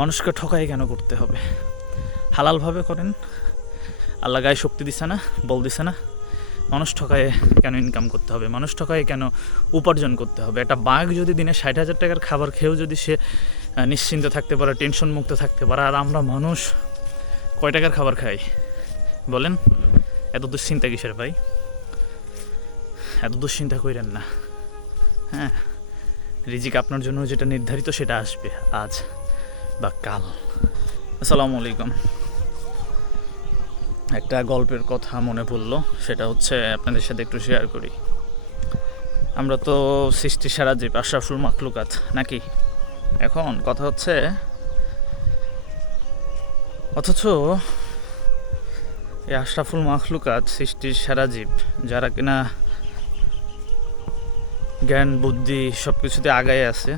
মানুষকে ঠকাই কেন করতে হবে? হালালভাবে করেন। আল্লাহ গায়ে শক্তি দিছে না, বল দিছে না। মানুষ ঠকায় কেন ইনকাম করতে হবে? মানুষ ঠকায় কেন উপার্জন করতে হবে? একটা বাঘ যদি দিনে ষাট হাজার টাকার খাবার খেয়েও যদি সে নিশ্চিন্ত থাকতে পারে টেনশন মুক্ত থাকতে পারে, আর আমরা মানুষ কয় টাকার খাবার খাই? বলেন, এত দুশ্চিন্তা কিসের ভাই? এত দুশ্চিন্তা কইরেন না। হ্যাঁ রিজিক আপনার জন্য যেটা নির্ধারিত সেটা আসবে আজ। বা কাল আসসালামু আলাইকুম। একটা গল্পের কথা মনে পড়ল, সেটা হচ্ছে আপনাদের সাথে একটু শেয়ার করি। আমরা তো সৃষ্টি সারা যে আশরাফুল মাকলুকাত নাকি? এখন কথা হচ্ছে, অথচ এই আশরাফুল মাখলুকাত সৃষ্টির সারা জীব, যারা কিনা জ্ঞান, বুদ্ধি সব কিছুতে আগায় আছে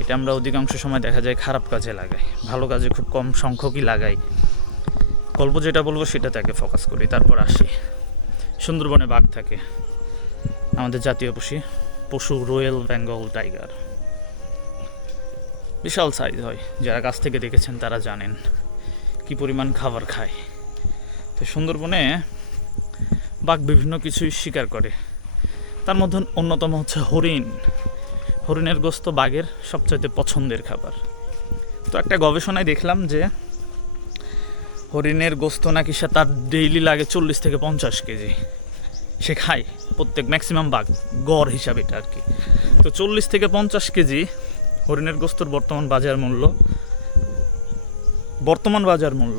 এটা আমরা অধিকাংশ সময় দেখা যায় খারাপ কাজে লাগাই, ভালো কাজে খুব কম সংখ্যকই লাগাই। গল্প যেটা বলব সেটাতে আগে ফোকাস করি, তারপর আসি। সুন্দরবনে বাঘ থাকে, আমাদের জাতীয় পশু পশু রয়্যাল বেঙ্গল টাইগার। বিশাল সাইজ হয়, যারা কাছ থেকে দেখেছেন তারা জানেন কি পরিমাণ খাবার খায়। তো সুন্দরবনে বাঘ বিভিন্ন কিছুই শিকার করে। তার মধ্যে অন্যতম হচ্ছে হরিণ। হরিণের গোস্ত বাঘের সবচাইতে পছন্দের খাবার। তো একটা গবেষণায় দেখলাম যে হরিণের গোস্ত নাকি সে তার ডেইলি লাগে চল্লিশ থেকে পঞ্চাশ কেজি। সে খায় প্রত্যেক ম্যাক্সিমাম বাঘ গড় হিসাবে এটা আর কি তো চল্লিশ থেকে পঞ্চাশ কেজি হরিণের গোস্তর বর্তমান বাজার মূল্য, বর্তমান বাজার মূল্য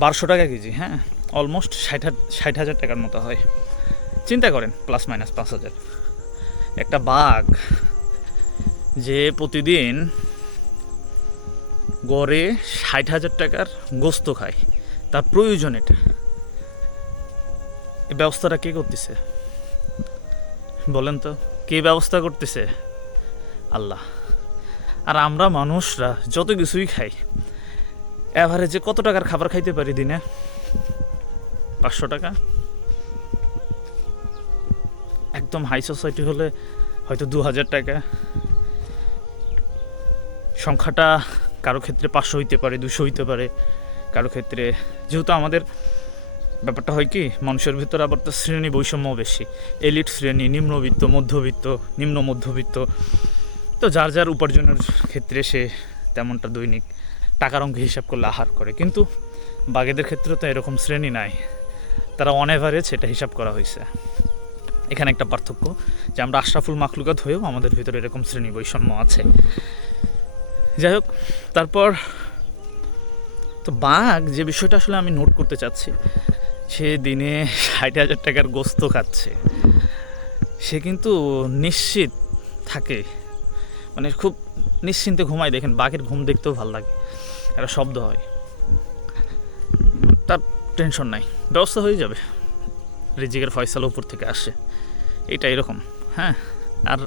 বারোশো টাকা কেজি হ্যাঁ? অলমোস্ট ষাট ষাট হাজার টাকার মতো হয়। চিন্তা করেন প্লাস মাইনাস পাঁচ হাজার। একটা বাঘ যে প্রতিদিন গড়ে ষাট হাজার টাকার গোস্ত খায়। তার প্রয়োজন এটা। এই ব্যবস্থাটা কে করতেছে? বলেন তো, কে ব্যবস্থা করতেছে? আল্লাহ। আর আমরা মানুষরা যত কিছুই খাই অ্যাভারেজে কত টাকার খাবার খাইতে পারি দিনে? পাঁচশো টাকা? একদম হাই সোসাইটি হলে হয়তো দু হাজার টাকা। সংখ্যাটা কারও ক্ষেত্রে পাঁচশো হইতে পারে, দুশো হইতে পারে, কারও ক্ষেত্রে। যেহেতু আমাদের ব্যাপারটা হয় কি, মানুষের ভিতরে আবার তো শ্রেণি বৈষম্য বেশি। এলিট শ্রেণি, নিম্নবিত্ত, মধ্যবিত্ত, নিম্ন মধ্যবিত্ত। তো যার যার উপার্জনের ক্ষেত্রে সে তেমনটা দৈনিক টাকার অঙ্ক হিসাব করলে আহার করে। কিন্তু বাঘেদের ক্ষেত্রে তো এরকম শ্রেণি নাই। তারা অন অ্যাভারেজ এটা হিসাব করা হয়েছে এখানে একটা পার্থক্য যে আমরা আশরাফুল মাখলুকাত হয়েও আমাদের ভিতরে এরকম শ্রেণি বৈষম্য আছে। যাই হোক, তারপর তো বাঘ যে বিষয়টা আসলে আমি নোট করতে চাচ্ছি, সে দিনে ষাট হাজার টাকার গোস্ত খাচ্ছে। সে কিন্তু নিশ্চিত থাকে। মানে খুব নিশ্চিন্তে ঘুমায়, দেখেন বাঘের ঘুম দেখতেও ভালো লাগে। একটা শব্দ হয়। তার টেনশন নাই। ব্যবস্থা হয়ে যাবে। রিজিকের ফয়সালা উপর থেকে আসে। এটা এরকম হ্যাঁ? আর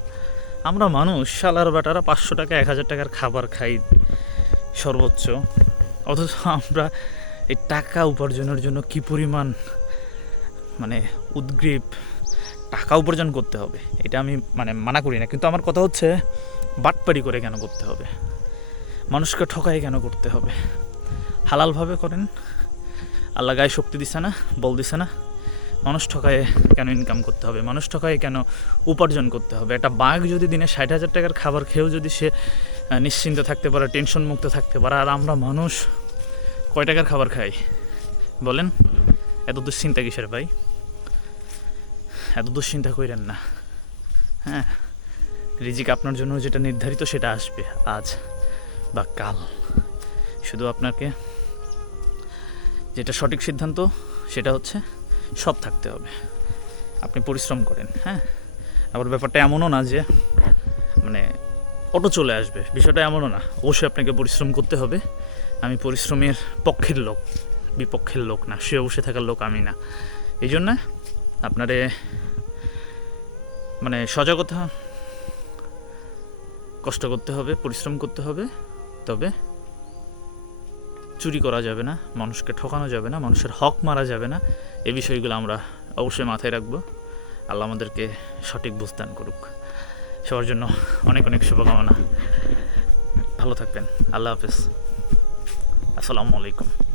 আমরা মানুষ, শালার বাটারা পাঁচশো টাকা, এক হাজার টাকার খাবার খাই সর্বোচ্চ। অথচ আমরা এই টাকা উপার্জনের জন্য কি পরিমাণ মানে উদ্গ্রীব, টাকা উপার্জন করতে হবে, এটা আমি মানে মানা করি না। কিন্তু আমার কথা হচ্ছে বাটপারি করে কেন করতে হবে? মানুষকে ঠকাই কেন করতে হবে? হালালভাবে করেন? আল্লাহ গায়ে শক্তি দিছে না, বল দিছে না? মানুষ ঠকায় কেন ইনকাম করতে হবে? মানুষ ঠকায় কেন উপার্জন করতে হবে? একটা বাঘ যদি দিনে ষাট হাজার টাকার খাবার খেয়েও যদি সে নিশ্চিন্ত থাকতে পারে টেনশন মুক্ত থাকতে পারে, আর আমরা মানুষ কয় টাকার খাবার খাই? বলেন, এত দুশ্চিন্তা কিসের ভাই? এত দুশ্চিন্তা কইরেন না। হ্যাঁ রিজিক আপনার জন্য যেটা নির্ধারিত সেটা আসবে আজ বা কাল। শুধু আপনাকে যেটা সঠিক সিদ্ধান্ত সেটা হচ্ছে সব থাকতে হবে। আপনি পরিশ্রম করেন হ্যাঁ? আবার ব্যাপারটা এমনও না যে মানে অটো চলে আসবে। বিষয়টা এমনও না। অবশ্যই আপনাকে পরিশ্রম করতে হবে। আমি পরিশ্রমের পক্ষের লোক, বিপক্ষের লোক না। সে বসে থাকার লোক আমি না। এই জন্য আপনারে মানে সজাগতা, কষ্ট করতে হবে, পরিশ্রম করতে হবে। তবে চুরি করা যাবে না, মানুষকে ঠকানো যাবে না, মানুষের হক মারা যাবে না, এ বিষয়গুলো আমরা অবশ্যই মাথায় রাখব। আল্লাহ আমাদেরকে সঠিক বুঝদান করুক। সবার জন্য অনেক অনেক শুভকামনা। ভালো থাকবেন। আল্লাহ হাফেজ। আসসালামু আলাইকুম।